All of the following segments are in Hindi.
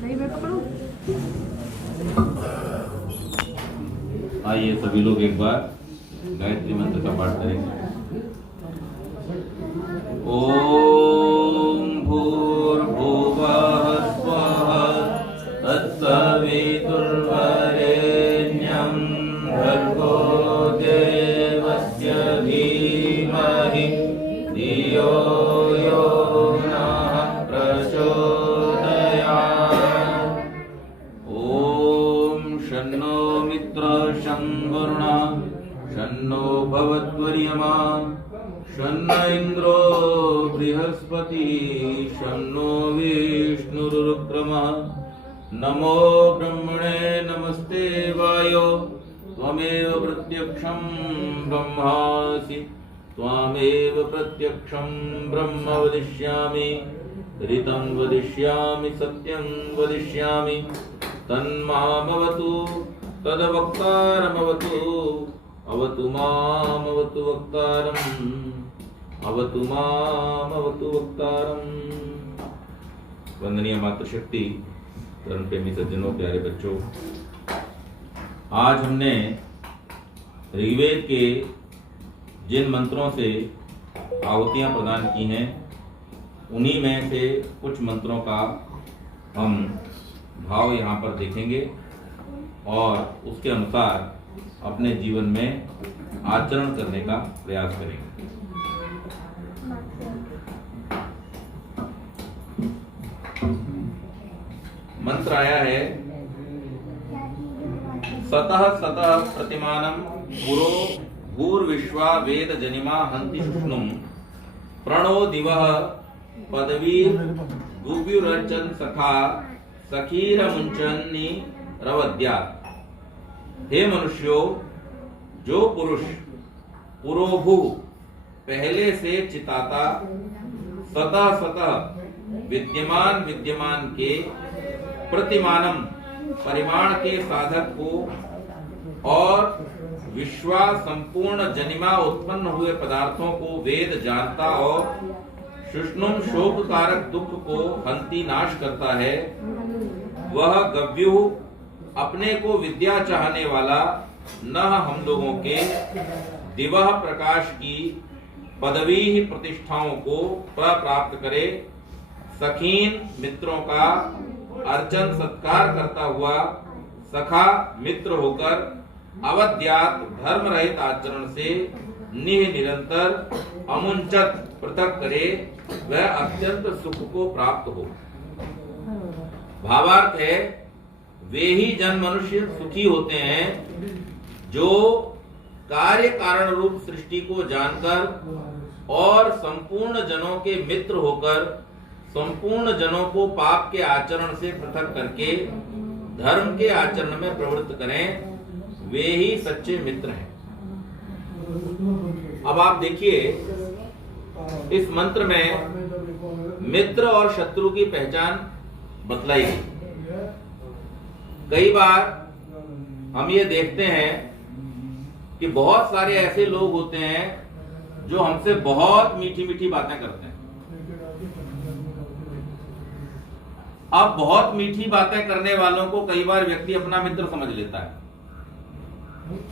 नहीं मैं पकड़ूं? आइए सभी लोग एक बार गायत्री मंत्र का पाठ करेंगे। ओम भूर्भुवः स्वः तत्सवितुर्वरेण्यं भर्गो देवस्य धीमहि धियो यो नः प्रचोदयात्। ओम शन्नो मित्रः शं वरुणः शन्नो भवद्वर्यमा शन्न इन्द्रो बृहस्पतिः शन्नो विष्णुरुक्रमः। नमो ब्रह्मणे नमस्ते वायो त्वमेव प्रत्यक्षं ब्रह्मासि त्वामेव प्रत्यक्षं ब्रह्म वदिष्यामि ऋतं वदिष्यामि सत्यं वदिष्यामि तन्मामवतु तद्वक्तारमवतु अवतु मामवतु वक्तारम् अवतु मामवतु वक्तारम्। वंदनीय मातृशक्ति, धर्म प्रेमी सज्जनों, प्यारे बच्चों, आज हमने ऋग्वेद के जिन मंत्रों से आहुतियां प्रदान की हैं उन्हीं में से कुछ मंत्रों का हम भाव यहाँ पर देखेंगे और उसके अनुसार अपने जीवन में आचरण करने का प्रयास करेंगे। मंत्र आया है, सतः सतः प्रतिमानं पुरो भूर्विश्वा वेद जनिमा हन्ति शुष्णुम प्रणो दिवः पदवीर गुव्युरर्चन सखा सखीरमुंचन्नि रवद्या। हे मनुष्यों, जो पुरुष पुरोभु पहले से चिताता सतः सतः विद्यमान के प्रतिमानम परिमाण के साधक को और विश्वा संपूर्ण जनिमा उत्पन्न हुए पदार्थों को वेद जानता और शुष्णुम शोक कारक दुख को हंति नाश करता है, वह गव्यु अपने को विद्या चाहने वाला न हम लोगों के दिवह प्रकाश की पदवी प्रतिष्ठाओं को प्राप्त करे, सखीन मित्रों का अर्चन सत्कार करता हुआ सखा मित्र होकर अवध्यात धर्म रहित आचरण से निरंतर अमुंचत पृथक करे, वह अत्यंत सुख को प्राप्त हो। भावार्थ है, वे ही जन मनुष्य सुखी होते हैं जो कार्य कारण रूप सृष्टि को जानकर और संपूर्ण जनों के मित्र होकर संपूर्ण जनों को पाप के आचरण से पृथक करके धर्म के आचरण में प्रवृत्त करें, वे ही सच्चे मित्र हैं। अब आप देखिए, इस मंत्र में मित्र और शत्रु की पहचान बतलाई गई। कई बार हम ये देखते हैं कि बहुत सारे ऐसे लोग होते हैं जो हमसे बहुत मीठी मीठी बातें करते हैं। अब बहुत मीठी बातें करने वालों को कई बार व्यक्ति अपना मित्र समझ लेता है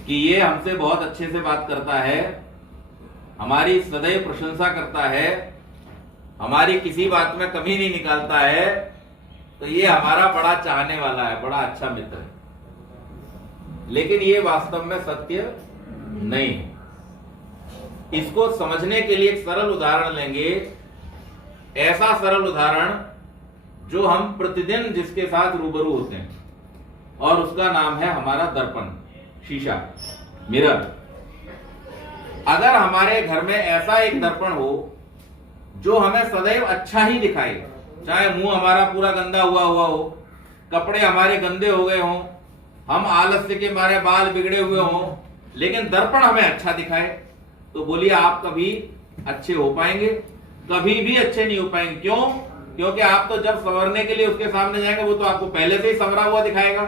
कि ये हमसे बहुत अच्छे से बात करता है, हमारी सदैव प्रशंसा करता है, हमारी किसी बात में कमी नहीं निकालता है, तो ये हमारा बड़ा चाहने वाला है, बड़ा अच्छा मित्र है। लेकिन ये वास्तव में सत्य नहीं है। इसको समझने के लिए एक सरल उदाहरण लेंगे, ऐसा सरल उदाहरण जो हम प्रतिदिन जिसके साथ रूबरू होते हैं, और उसका नाम है हमारा दर्पण, शीशा, मिरर। अगर हमारे घर में ऐसा एक दर्पण हो जो हमें सदैव अच्छा ही दिखाए, चाहे मुंह हमारा पूरा गंदा हुआ हो, कपड़े हमारे गंदे हो गए हों, हम आलस्य के मारे बाल बिगड़े हुए हों, लेकिन दर्पण हमें अच्छा दिखाए, तो बोलिए आप कभी अच्छे हो पाएंगे? कभी भी अच्छे नहीं हो पाएंगे। क्यों? क्योंकि आप तो जब संवरने के लिए उसके सामने जाएंगे, वो तो आपको पहले से ही संवरा हुआ दिखाएगा,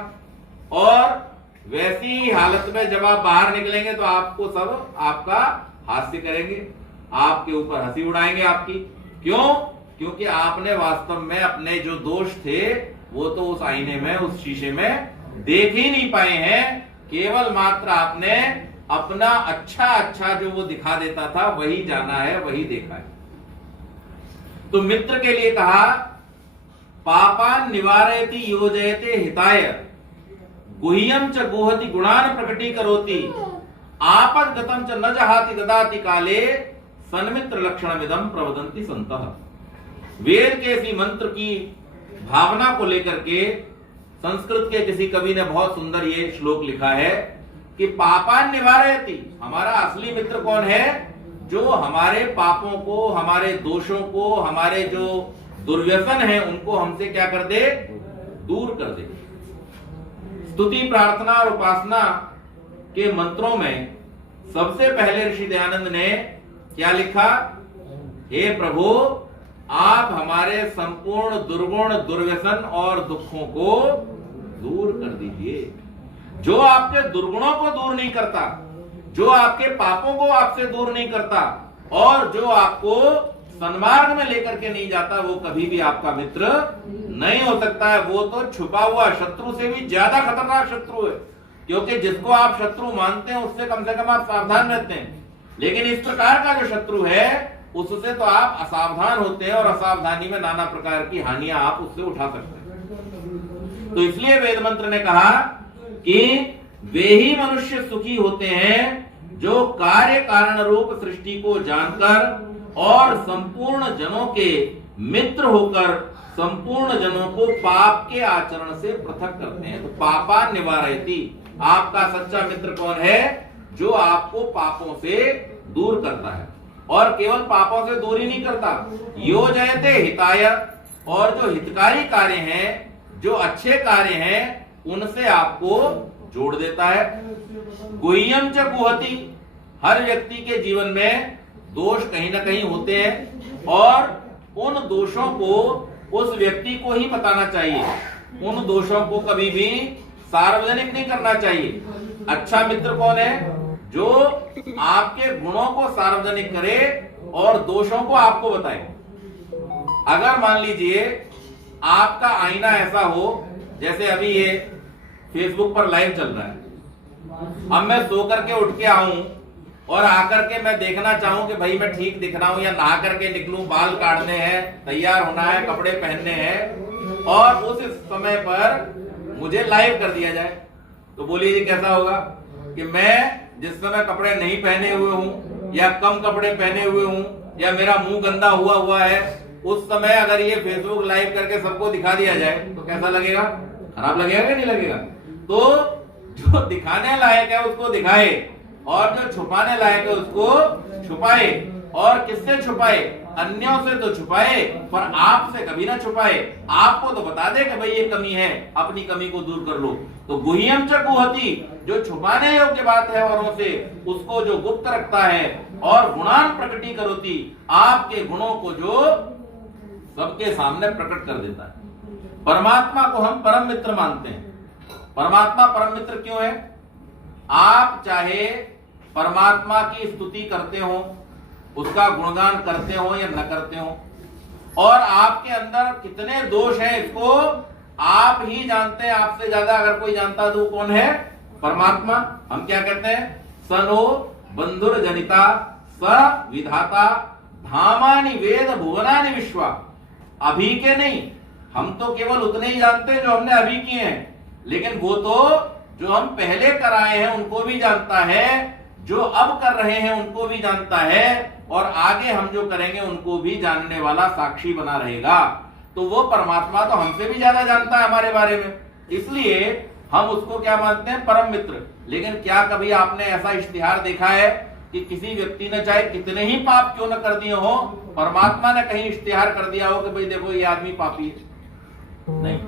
और वैसी ही हालत में जब आप बाहर निकलेंगे तो आपको सब आपका हास्य करेंगे, आपके ऊपर हंसी उड़ाएंगे आपकी। क्यों? क्योंकि आपने वास्तव में अपने जो दोष थे वो तो उस आईने में, उस शीशे में देख ही नहीं पाए हैं। केवल मात्र आपने अपना अच्छा जो वो दिखा देता था वही जाना है, वही देखा है। तो मित्र के लिए कहा पापान निवारयति योजयते हिताय गुह्यम च गुहति गुणान प्रकटीकरोति आपद गतम च न जहाति ददाति काले सन्मित्र लक्षणमिदं प्रवदन्ति संतः। वेद के इसी मंत्र की भावना को लेकर के संस्कृत के किसी कवि ने बहुत सुंदर ये श्लोक लिखा है कि पापान निवारयति, हमारा असली मित्र कौन है? जो हमारे पापों को, हमारे दोषों को, हमारे जो दुर्व्यसन है उनको हमसे क्या कर दे? दूर कर दे। स्तुति, प्रार्थना और उपासना के मंत्रों में सबसे पहले ऋषि दयानंद ने क्या लिखा? हे प्रभु, आप हमारे संपूर्ण दुर्गुण, दुर्व्यसन और दुखों को दूर कर दीजिए। जो आपके दुर्गुणों को दूर नहीं करता, जो आपके पापों को आपसे दूर नहीं करता और जो आपको सन्मार्ग में लेकर के नहीं जाता, वो कभी भी आपका मित्र नहीं हो सकता है। वो तो छुपा हुआ शत्रु से भी ज्यादा खतरनाक शत्रु है, क्योंकि जिसको आप शत्रु मानते हैं उससे कम से कम आप सावधान रहते हैं, लेकिन इस प्रकार का जो शत्रु है उससे तो आप असावधान होते हैं और असावधानी में नाना प्रकार की हानियां आप उससे उठा सकते हैं। तो इसलिए वेद मंत्र ने कहा कि वे ही मनुष्य सुखी होते हैं जो कार्य कारण रूप सृष्टि को जानकर और संपूर्ण जनों के मित्र होकर संपूर्ण जनों को पाप के आचरण से पृथक करते हैं। तो पापा निवारयति, आपका सच्चा मित्र कौन है? जो आपको पापों से दूर करता है, और केवल पापों से दूर ही नहीं करता, योजयते हिताय, और जो हितकारी कार्य हैं, जो अच्छे कार्य हैं, उनसे आपको जोड़ देता है। गुह्यम च गुहति, हर व्यक्ति के जीवन में दोष कहीं ना कहीं होते हैं और उन दोषों को उस व्यक्ति को ही बताना चाहिए, उन दोषों को कभी भी सार्वजनिक नहीं करना चाहिए। अच्छा मित्र कौन है? जो आपके गुणों को सार्वजनिक करे और दोषों को आपको बताए। अगर मान लीजिए आपका आईना ऐसा हो, जैसे अभी ये फेसबुक पर लाइव चल रहा है, अब मैं सो करके उठ के आऊं और आकर के मैं देखना चाहूं कि भाई मैं ठीक दिख रहा हूं या नहा करके निकलूं, बाल काटने हैं, तैयार होना है, कपड़े पहनने हैं, और उस समय पर मुझे लाइव कर दिया जाए, तो बोलिए कैसा होगा? कि मैं जिस समय कपड़े नहीं पहने हुए हूं या कम कपड़े पहने हुए हूं या मेरा मुंह गंदा हुआ है, उस समय अगर ये फेसबुक लाइव करके सबको दिखा दिया जाए तो कैसा लगेगा? खराब लगेगा कि नहीं लगेगा? तो जो दिखाने लायक है उसको दिखाए और जो छुपाने लायक है उसको छुपाए। और किससे छुपाए? अन्यों से तो छुपाए, पर आपसे कभी ना छुपाए। आपको तो बता दे कि भाई ये कमी है, अपनी कमी को दूर कर लो। तो गुह्यम च गुहति, जो छुपाने योग्य बात है औरों से, उसको जो गुप्त रखता है, और गुणान प्रकटीकरोति, आपके गुणों को जो सबके सामने प्रकट कर देता है। परमात्मा को हम परम मित्र मानते हैं। परमात्मा परम मित्र क्यों है? आप चाहे परमात्मा की स्तुति करते हो, उसका गुणगान करते हो या न करते हो, और आपके अंदर कितने दोष हैं इसको आप ही जानते हैं। आपसे ज्यादा अगर कोई जानता तो कौन है? परमात्मा। हम क्या कहते हैं? सनो बंधुर जनिता स विधाता धामानि वेद भुवनानि विश्वा। अभी के नहीं, हम तो केवल उतने ही जानते हैं जो हमने अभी किए हैं, लेकिन वो तो जो हम पहले कराए हैं उनको भी जानता है, जो अब कर रहे हैं उनको भी जानता है, और आगे हम जो करेंगे उनको भी जानने वाला साक्षी बना रहेगा। तो वो परमात्मा तो हमसे भी ज्यादा जानता है हमारे बारे में, इसलिए हम उसको क्या मानते हैं? परम मित्र। लेकिन क्या कभी आपने ऐसा इश्तिहार देखा है कि किसी व्यक्ति ने चाहे कितने ही पाप क्यों न कर दिए हो, परमात्मा ने कहीं इश्तिहार कर दिया हो कि भाई देखो ये आदमी पापी है? नहीं।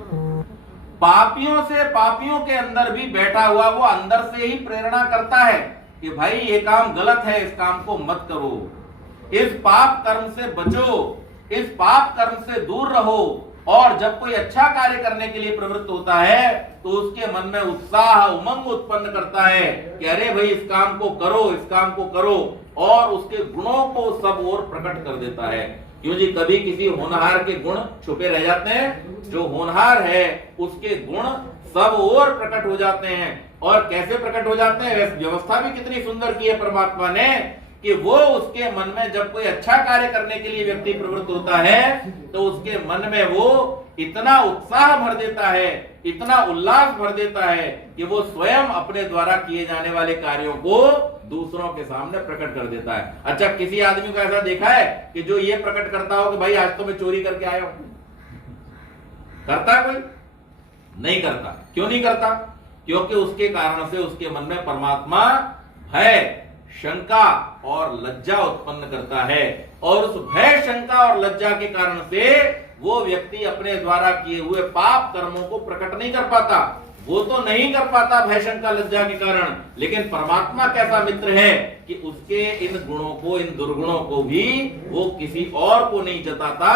पापियों से, पापियों के अंदर भी बैठा हुआ वो अंदर से ही प्रेरणा करता है कि भाई ये काम गलत है, इस काम को मत करो, इस पाप कर्म से बचो, इस पाप कर्म से दूर रहो। और जब कोई अच्छा कार्य करने के लिए प्रवृत्त होता है तो उसके मन में उत्साह, उमंग उत्पन्न करता है कि अरे भाई इस काम को करो, इस काम को करो, और उसके गुणों को सब और प्रकट कर देता है। क्यों जी? कभी किसी होनहार के गुण छुपे रह जाते हैं? जो होनहार है उसके गुण सब और प्रकट हो जाते हैं। और कैसे प्रकट हो जाते हैं? व्यवस्था भी कितनी सुंदर की है परमात्मा ने कि वो उसके मन में जब कोई अच्छा कार्य करने के लिए व्यक्ति प्रवृत्त होता है तो उसके मन में वो इतना उत्साह भर देता है, इतना उल्लास भर देता है कि वो स्वयं अपने द्वारा किए जाने वाले कार्यों को दूसरों के सामने प्रकट कर देता है। अच्छा, किसी आदमी को ऐसा देखा है कि जो ये प्रकट करता हो कि भाई आज तो मैं चोरी करके आया हूं? करता है कोई? नहीं करता। क्यों नहीं करता? क्योंकि उसके कारण से उसके मन में परमात्मा भय, शंका और लज्जा उत्पन्न करता है। और उस भय, शंका और लज्जा के कारण से वो व्यक्ति अपने द्वारा किए हुए पाप कर्मों को प्रकट नहीं कर पाता। वो तो नहीं कर पाता भय, शंका, लज्जा के कारण, लेकिन परमात्मा कैसा मित्र है कि उसके इन गुणों को, इन दुर्गुणों को भी वो किसी और को नहीं जताता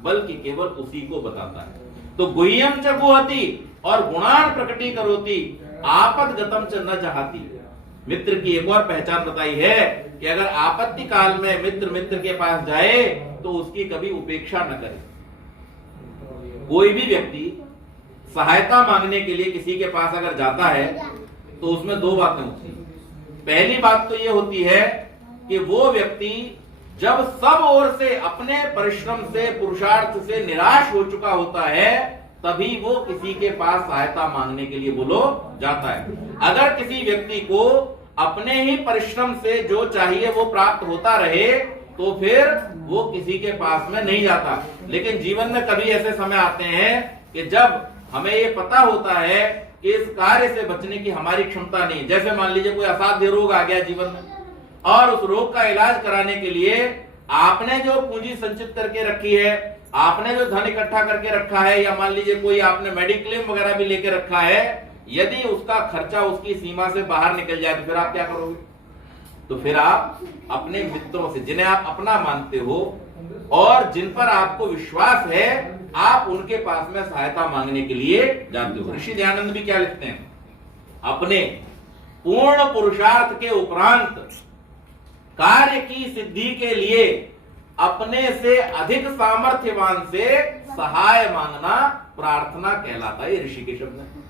बल्कि केवल उसी को बताता है। तो गुह्यम च गुहति और गुणान प्रकटी करोति आपदगतम च न जहाति। मित्र की एक और पहचान बताई है कि अगर आपत्ति काल में मित्र के पास जाए तो उसकी कभी उपेक्षा न करे। कोई भी व्यक्ति सहायता मांगने के लिए किसी के पास अगर जाता है तो उसमें दो बातें होती हैं। पहली बात तो यह होती है कि वो व्यक्ति जब सब ओर से अपने परिश्रम से, पुरुषार्थ से निराश हो चुका होता है तभी वो किसी के पास सहायता मांगने के लिए बोलो जाता है। अगर किसी व्यक्ति को अपने ही परिश्रम से जो चाहिए वो प्राप्त होता रहे तो फिर वो किसी के पास में नहीं जाता। लेकिन जीवन में कभी ऐसे समय आते हैं कि जब हमें ये पता होता है कि इस कार्य से बचने की हमारी क्षमता नहीं। जैसे मान लीजिए कोई असाध्य रोग आ गया जीवन में और उस रोग का इलाज कराने के लिए आपने जो पूंजी संचित करके रखी है, आपने जो धन इकट्ठा करके रखा है, या मान लीजिए कोई आपने मेडिक्लेम वगैरह भी लेके रखा है, यदि उसका खर्चा उसकी सीमा से बाहर निकल जाए तो फिर आप क्या करोगे? तो फिर आप अपने मित्रों से, जिन्हें आप अपना मानते हो और जिन पर आपको विश्वास है, आप उनके पास में सहायता मांगने के लिए जाते हो। ऋषि दयानंद भी क्या लिखते हैं? अपने पूर्ण पुरुषार्थ के उपरांत कार्य की सिद्धि के लिए अपने से अधिक सामर्थ्यवान से सहाय मांगना प्रार्थना कहलाता है। ये ऋषि के शब्द हैं।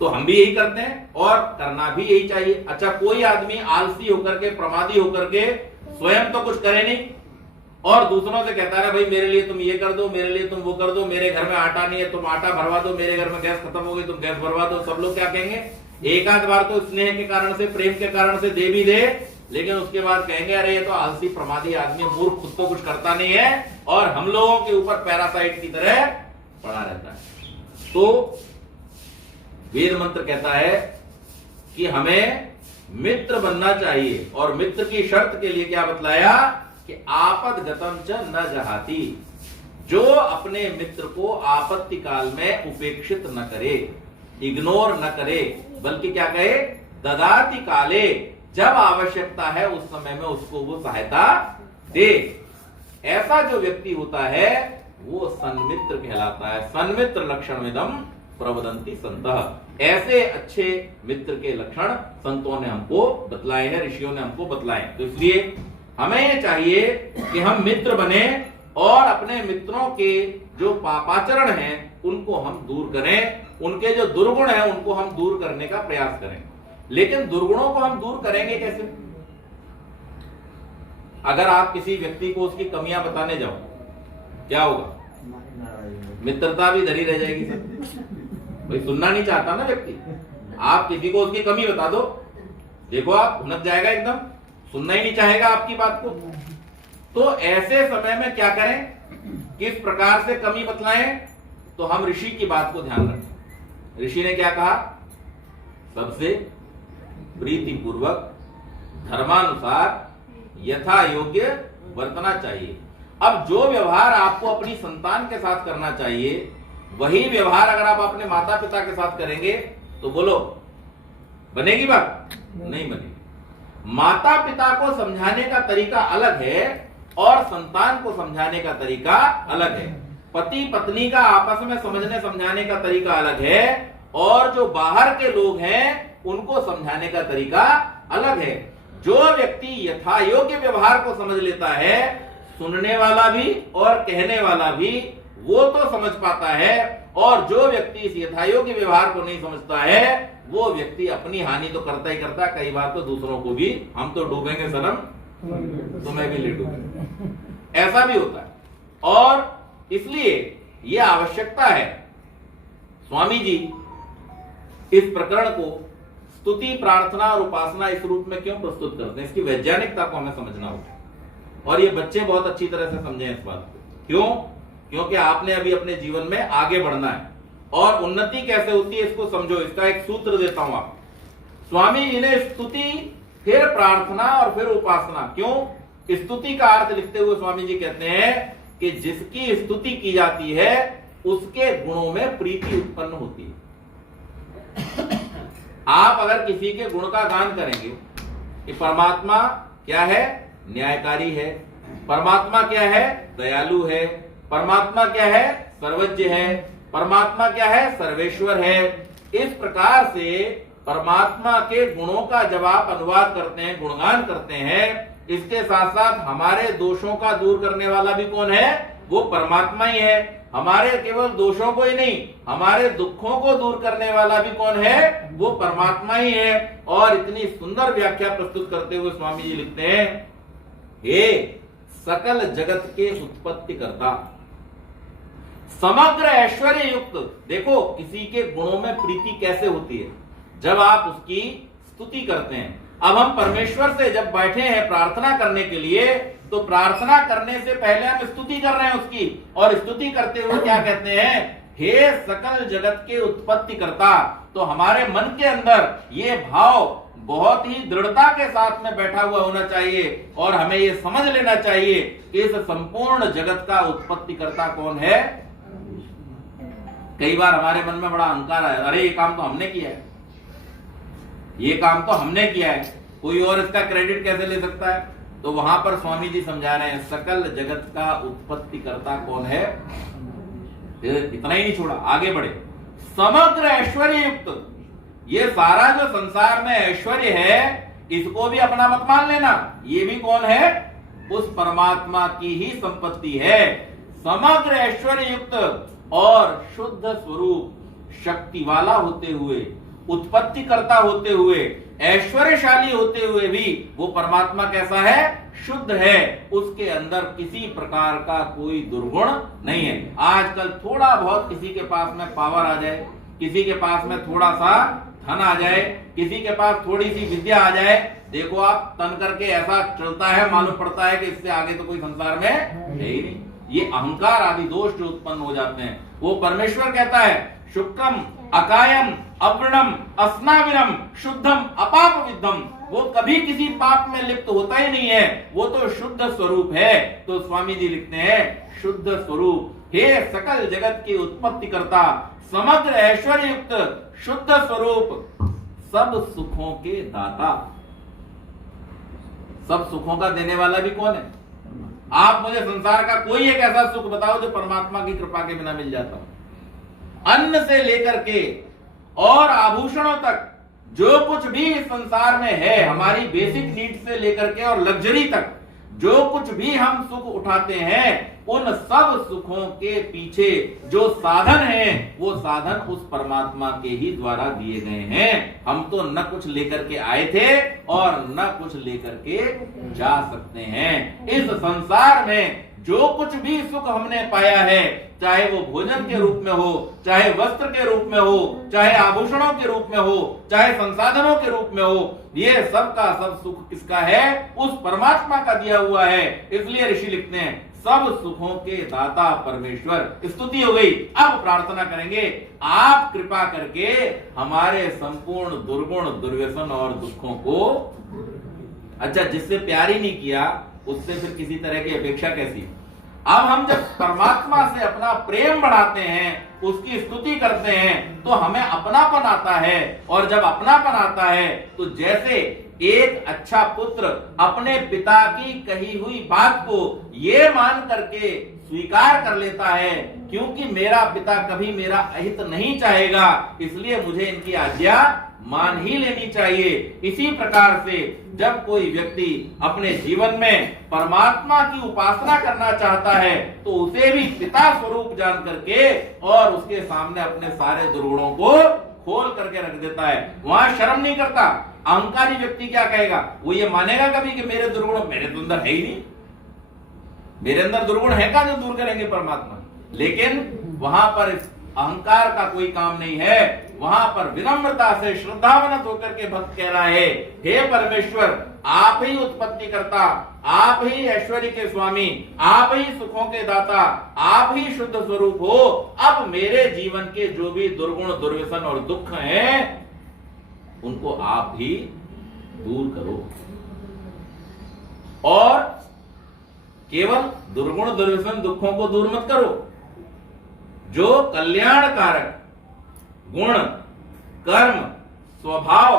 तो हम भी यही करते हैं और करना भी यही चाहिए। अच्छा, कोई आदमी आलसी होकर के, प्रमादी होकर के स्वयं तो कुछ करे नहीं और दूसरों से कहता है भाई मेरे लिए तुम ये कर दो, मेरे लिए तुम वो कर दो, मेरे घर में आटा नहीं है तुम आटा भरवा दो, मेरे घर में गैस खत्म हो गई तुम गैस भरवा दो। सब लोग क्या कहेंगे? एक आध बार तो स्नेह के कारण से, प्रेम के कारण से दे भी दे, लेकिन उसके बाद कहेंगे अरे ये तो आलसी प्रमादी आदमी, मूर्ख, खुद तो कुछ करता नहीं है और हम लोगों के ऊपर पैरासाइट की तरह पड़ा रहता है। तो वेद मंत्र कहता है कि हमें मित्र बनना चाहिए और मित्र की शर्त के लिए क्या बतलाया कि आपदगतम च न जहाति। जो अपने मित्र को आपत्ति काल में उपेक्षित न करे, इग्नोर न करे, बल्कि क्या कहे? ददाति काले, जब आवश्यकता है उस समय में उसको वो सहायता दे। ऐसा जो व्यक्ति होता है वो सन्मित्र कहलाता है। सन्मित्र लक्षणमिदं प्रवदन्ति संतः। ऐसे अच्छे मित्र के लक्षण संतों ने हमको बतलाए हैं, ऋषियों ने हमको बतलाए। तो इसलिए हमें ये चाहिए कि हम मित्र बने और अपने मित्रों के जो पापाचरण हैं उनको हम दूर करें, उनके जो दुर्गुण हैं उनको हम दूर करने का प्रयास करें। लेकिन दुर्गुणों को हम दूर करेंगे कैसे? अगर आप किसी व्यक्ति को उसकी कमियां बताने जाओ क्या होगा? मित्रता भी धरी रह जाएगी। सब भाई सुनना नहीं चाहता ना व्यक्ति। आप किसी को उसकी कमी बता दो, देखो आप भुनक जाएगा एकदम, सुनना ही नहीं चाहेगा आपकी बात को। तो ऐसे समय में क्या करें, किस प्रकार से कमी बतलाएं? तो हम ऋषि की बात को ध्यान रखें। ऋषि ने क्या कहा? सबसे प्रीति पूर्वक, धर्मानुसार, यथा योग्य बरतना चाहिए। अब जो व्यवहार आपको अपनी संतान के साथ करना चाहिए वही व्यवहार अगर आप अपने माता पिता के साथ करेंगे तो बोलो बनेगी बात? नहीं बनेगी। माता पिता को समझाने का तरीका अलग है और संतान को समझाने का तरीका अलग है। पति पत्नी का आपस में समझने समझाने का तरीका अलग है और जो बाहर के लोग हैं उनको समझाने का तरीका अलग है। जो व्यक्ति यथा योग्य व्यवहार को समझ लेता है, सुनने वाला भी और कहने वाला भी वो तो समझ पाता है, और जो व्यक्ति इस यथायोग्य व्यवहार को नहीं समझता है वो व्यक्ति अपनी हानि तो करता ही करता, कई बार तो दूसरों को भी, हम तो डूबेंगे सनम तुम्हें भी ले डूबेंगे, ऐसा भी होता है। और इसलिए यह आवश्यकता है, स्वामी जी इस प्रकरण को स्तुति, प्रार्थना और उपासना इस रूप में क्यों प्रस्तुत करते हैं, इसकी वैज्ञानिकता को हमें समझना होगा, और ये बच्चे बहुत अच्छी तरह से समझें इस बात को। क्यों? क्योंकि आपने अभी अपने जीवन में आगे बढ़ना है, और उन्नति कैसे होती है इसको समझो। इसका एक सूत्र देता हूं आप। स्वामी जी ने स्तुति, फिर प्रार्थना और फिर उपासना। क्यों? स्तुति का अर्थ लिखते हुए स्वामी जी कहते हैं कि जिसकी स्तुति की जाती है उसके गुणों में प्रीति उत्पन्न होती है। आप अगर किसी के गुण का गान करेंगे कि परमात्मा क्या है, न्यायकारी है, परमात्मा क्या है, दयालु है, परमात्मा क्या है, सर्वज्ञ है, परमात्मा क्या है, सर्वेश्वर है, इस प्रकार से परमात्मा के गुणों का जब आप अनुवाद करते हैं, गुणगान करते हैं, इसके साथ साथ हमारे दोषों का दूर करने वाला भी कौन है, वो परमात्मा ही है। हमारे केवल दोषों को ही नहीं, हमारे दुखों को दूर करने वाला भी कौन है, वो परमात्मा ही है। और इतनी सुंदर व्याख्या प्रस्तुत करते हुए स्वामी जी लिखते हैं, हे सकल जगत के उत्पत्ति करता, समग्र ऐश्वर्य युक्त। देखो किसी के गुणों में प्रीति कैसे होती है, जब आप उसकी स्तुति करते हैं। अब हम परमेश्वर से जब बैठे हैं प्रार्थना करने के लिए, तो प्रार्थना करने से पहले हम स्तुति कर रहे हैं उसकी, और स्तुति करते हुए क्या कहते हैं, हे सकल जगत के उत्पत्ति करता। तो हमारे मन के अंदर ये भाव बहुत ही दृढ़ता के साथ में बैठा हुआ होना चाहिए, और हमें ये समझ लेना चाहिए कि इस संपूर्ण जगत का उत्पत्ति करता कौन है। कई बार हमारे मन में बड़ा अहंकार है, अरे ये काम तो हमने किया है, ये काम तो हमने किया है, कोई और इसका क्रेडिट कैसे ले सकता है। तो वहां पर स्वामी जी समझा रहे हैं, सकल जगत का उत्पत्ति करता कौन है। इतना ही नहीं छोड़ा, आगे बढ़े, समग्र ऐश्वर्य युक्त। ये सारा जो संसार में ऐश्वर्य है इसको भी अपना मत मान लेना, ये भी कौन है, उस परमात्मा की ही संपत्ति है। समग्र ऐश्वर्य युक्त और शुद्ध स्वरूप, शक्ति वाला होते हुए, उत्पत्ति करता होते हुए, ऐश्वर्यशाली होते हुए भी वो परमात्मा कैसा है, शुद्ध है। उसके अंदर किसी प्रकार का कोई दुर्गुण नहीं है। आजकल थोड़ा बहुत किसी के पास में पावर आ जाए, किसी के पास में थोड़ा सा धन आ जाए, किसी के पास थोड़ी सी विद्या आ जाए, देखो आप तन करके ऐसा चलता है, मालूम पड़ता है कि इससे आगे तो कोई संसार में है ही नहीं। ये अहंकार आदि दोष जो उत्पन्न हो जाते हैं, वो परमेश्वर कहता है, शुक्रम अकायम अव्रणम अस्नाविरम शुद्धम अपाप विद्धम। वो कभी किसी पाप में लिप्त होता ही नहीं है, वो तो शुद्ध स्वरूप है। तो स्वामी जी लिखते हैं, शुद्ध स्वरूप, हे सकल जगत की उत्पत्ति करता, समग्र ऐश्वर्य युक्त, शुद्ध स्वरूप, सब सुखों के दाता। सब सुखों का देने वाला भी कौन है। आप मुझे संसार का कोई एक ऐसा सुख बताओ जो परमात्मा की कृपा के बिना मिल जाता हो। अन्न से लेकर के और आभूषणों तक जो कुछ भी इस संसार में है, हमारी बेसिक नीड से लेकर के और लग्जरी तक जो कुछ भी हम सुख उठाते हैं, उन सब सुखों के पीछे जो साधन हैं, वो साधन उस परमात्मा के ही द्वारा दिए गए हैं। हम तो न कुछ लेकर के आए थे और न कुछ लेकर के जा सकते हैं। इस संसार में जो कुछ भी सुख हमने पाया है, चाहे वो भोजन के रूप में हो, चाहे वस्त्र के रूप में हो, चाहे आभूषणों के रूप में हो, चाहे संसाधनों के रूप में हो, ये सब का सब सुख किसका है, उस परमात्मा का दिया हुआ है। इसलिए ऋषि लिखते हैं, सब सुखों के दाता परमेश्वर। स्तुति हो गई, अब प्रार्थना करेंगे, आप कृपा करके हमारे संपूर्ण दुर्गुण, दुर्व्यसन और दुखों को, अच्छा जिससे प्यार ही नहीं किया उससे फिर किसी तरह की अपेक्षा कैसी। अब हम जब परमात्मा से अपना प्रेम बढ़ाते हैं, उसकी स्तुति करते हैं, तो हमें अपनापन आता है, और जब अपनापन आता है तो जैसे एक अच्छा पुत्र अपने पिता की कही हुई बात को ये मान करके स्वीकार कर लेता है, क्योंकि मेरा पिता कभी मेरा अहित नहीं चाहेगा, इसलिए मुझे इनकी आज्ञा मान ही लेनी चाहिए। इसी प्रकार से जब कोई व्यक्ति अपने जीवन में परमात्मा की उपासना करना चाहता है तो उसे भी पिता स्वरूप जान करके और उसके सामने अपने सारे दुर्गुणों को खोल करके रख देता है। वहां शर्म नहीं करता। अहंकारी व्यक्ति क्या कहेगा, वो ये मानेगा कभी कि मेरे दुर्गुण मेरे तो अंदर है ही नहीं, मेरे अंदर दुर्गुण है का जो दूर करेंगे परमात्मा। लेकिन वहां पर अहंकार का कोई काम नहीं है। वहां पर विनम्रता से श्रद्धावनत होकर के भक्त कह रहा है, हे परमेश्वर, आप ही उत्पत्ति करता, आप ही ऐश्वर्य के स्वामी, आप ही सुखों के दाता, आप ही शुद्ध स्वरूप हो। अब मेरे जीवन के जो भी दुर्गुण दुर्व्यसन और दुख हैं उनको आप ही दूर करो। और केवल दुर्गुण दुर्व्यसन दुखों को दूर मत करो, जो कल्याणकारक गुण कर्म स्वभाव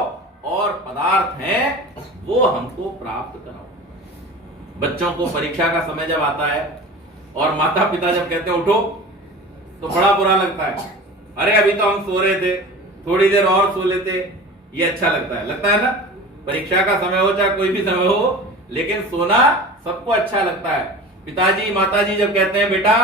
और पदार्थ हैं वो हमको प्राप्त कराओ। बच्चों को परीक्षा का समय जब आता है और माता पिता जब कहते हैं उठो तो बड़ा बुरा लगता है। अरे अभी तो हम सो रहे थे, थोड़ी देर और सो लेते, ये अच्छा लगता है ना। परीक्षा का समय हो चाहे कोई भी समय हो, लेकिन सोना सबको अच्छा लगता है। पिताजी माताजी जब कहते हैं बेटा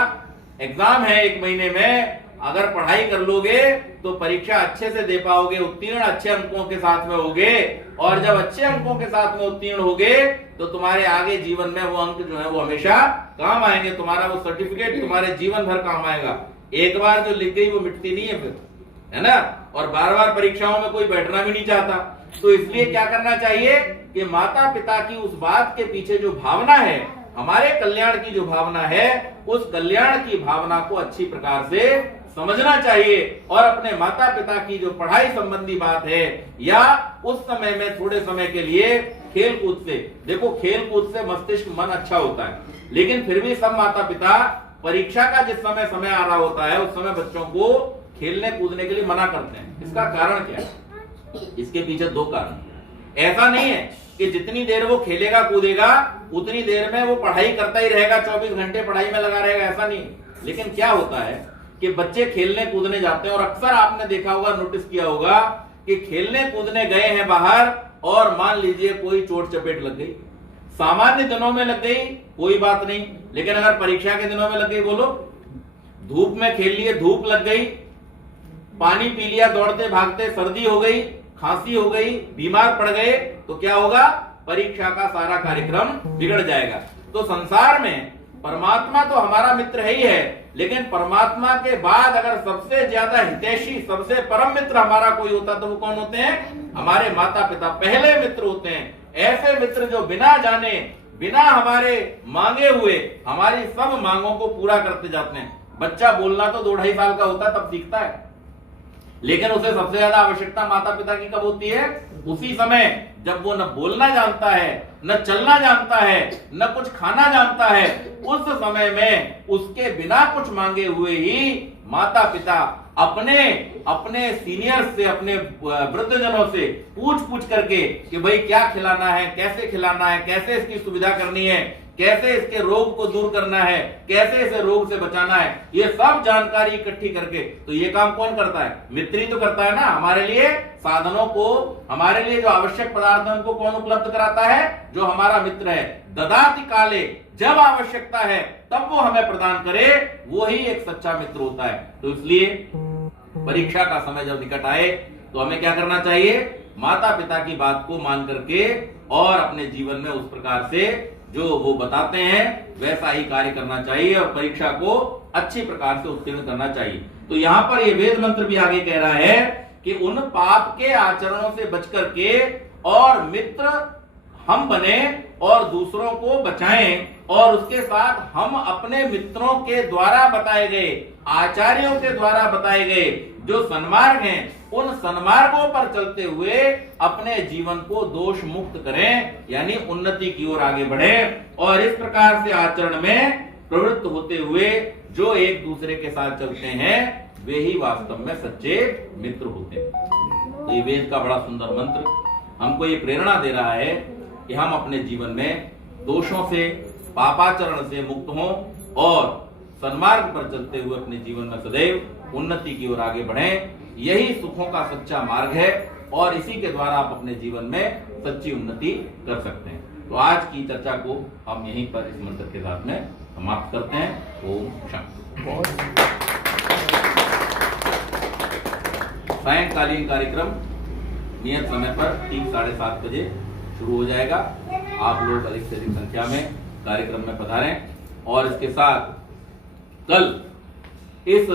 एग्जाम है 1 महीने में, अगर पढ़ाई कर लोगे तो परीक्षा अच्छे से दे पाओगे, उत्तीर्ण अच्छे अंकों के साथ में होगे, और जब अच्छे अंकों के साथ में उत्तीर्ण होगे तो तुम्हारे आगे जीवन में वो अंक जो है वो हमेशा काम आएंगे, तुम्हारा वो सर्टिफिकेट तुम्हारे जीवन भर काम आएगा। एक बार जो लिख गई वो मिटती नहीं है फिर, है ना। और बार बार परीक्षाओं में कोई बैठना भी नहीं चाहता। तो इसलिए क्या करना चाहिए कि माता पिता की उस बात के पीछे जो भावना है, हमारे कल्याण की जो भावना है, उस कल्याण की भावना को अच्छी प्रकार से समझना चाहिए। और अपने माता पिता की जो पढ़ाई संबंधी बात है, या उस समय में थोड़े समय के लिए खेल कूद से, देखो खेल कूद से मस्तिष्क मन अच्छा होता है, लेकिन फिर भी सब माता पिता परीक्षा का जिस समय आ रहा होता है उस समय बच्चों को खेलने कूदने के लिए मना करते हैं। इसका कारण क्या है? इसके पीछे 2 कारण। ऐसा नहीं है कि जितनी देर वो खेलेगा कूदेगा उतनी देर में वो पढ़ाई करता ही रहेगा, 24 घंटे पढ़ाई में लगा रहेगा, ऐसा नहीं। लेकिन क्या होता है कि बच्चे खेलने कूदने जाते हैं, और अक्सर आपने देखा होगा, नोटिस किया होगा कि खेलने कूदने गए हैं बाहर और मान लीजिए कोई चोट चपेट लग गई। सामान्य दिनों में लग गई कोई बात नहीं, लेकिन अगर परीक्षा के दिनों में लग गई, बोलो, धूप में खेल लिए, धूप लग गई, पानी पी लिया दौड़ते भागते, सर्दी हो गई, खांसी हो गई, बीमार पड़ गए, तो क्या होगा? परीक्षा का सारा कार्यक्रम बिगड़ जाएगा। तो संसार में परमात्मा तो हमारा मित्र है ही है, लेकिन परमात्मा के बाद अगर सबसे ज्यादा हितैषी, सबसे परम मित्र हमारा कोई होता तो वो कौन होते हैं? हमारे माता पिता पहले मित्र होते हैं। ऐसे मित्र जो बिना जाने, बिना हमारे मांगे हुए हमारी सब मांगों को पूरा करते जाते हैं। बच्चा बोलना तो 2-2.5 साल का होता है तब सीखता है, लेकिन उसे सबसे ज्यादा आवश्यकता माता पिता की कब होती है? उसी समय जब वो न बोलना जानता है, न चलना जानता है, न कुछ खाना जानता है। उस समय में उसके बिना कुछ मांगे हुए ही माता पिता अपने सीनियर से, अपने वृद्धजनों से पूछ करके कि भाई क्या खिलाना है, कैसे खिलाना है, कैसे इसकी सुविधा करनी है, कैसे इसके रोग को दूर करना है, कैसे इसे रोग से बचाना है, ये सब जानकारी इकट्ठी करके, तो ये काम कौन करता है? मित्र ही तो करता है ना। हमारे लिए साधनों को, हमारे लिए जो आवश्यक पदार्थ है उनको कौन उपलब्ध कराता है? जो हमारा मित्र है। ददाति काले, जब आवश्यकता है तब वो हमें प्रदान करे, वो ही एक सच्चा मित्र होता है। तो इसलिए परीक्षा का समय जब निकट आए तो हमें क्या करना चाहिए? माता पिता की बात को मान करके और अपने जीवन में उस प्रकार से जो वो बताते हैं वैसा ही कार्य करना चाहिए, और परीक्षा को अच्छी प्रकार से उत्तीर्ण करना चाहिए। तो यहां पर ये वेद मंत्र भी आगे कह रहा है कि उन पाप के आचरणों से बच करके और मित्र हम बने और दूसरों को बचाएं, और उसके साथ हम अपने मित्रों के द्वारा बताए गए, आचार्यों के द्वारा बताए गए जो सन्मार्ग हैं, उन सन्मार्गों पर चलते हुए अपने जीवन को दोष मुक्त करें, यानी उन्नति की ओर आगे बढ़े। और इस प्रकार से आचरण में प्रवृत्त होते हुए जो एक दूसरे के साथ चलते हैं वे ही वास्तव में सच्चे मित्र होते हैं। तो ये वेद का बड़ा सुंदर मंत्र हमको ये प्रेरणा दे रहा है कि हम अपने जीवन में दोषों से, पापाचरण से मुक्त हों और सन्मार्ग पर चलते हुए अपने जीवन में सदैव उन्नति की ओर आगे बढ़ें। यही सुखों का सच्चा मार्ग है और इसी के द्वारा आप अपने जीवन में सच्ची उन्नति कर सकते हैं। तो आज की चर्चा को हम यहीं पर इस मंत्र के साथ में समाप्त करते हैं। ओम शांति। सायंकालीन कार्यक्रम नियत समय पर ठीक 7:30 बजे शुरू हो जाएगा। आप लोग अधिक से अधिक संख्या में कार्यक्रम में पधारें और इसके साथ कल इस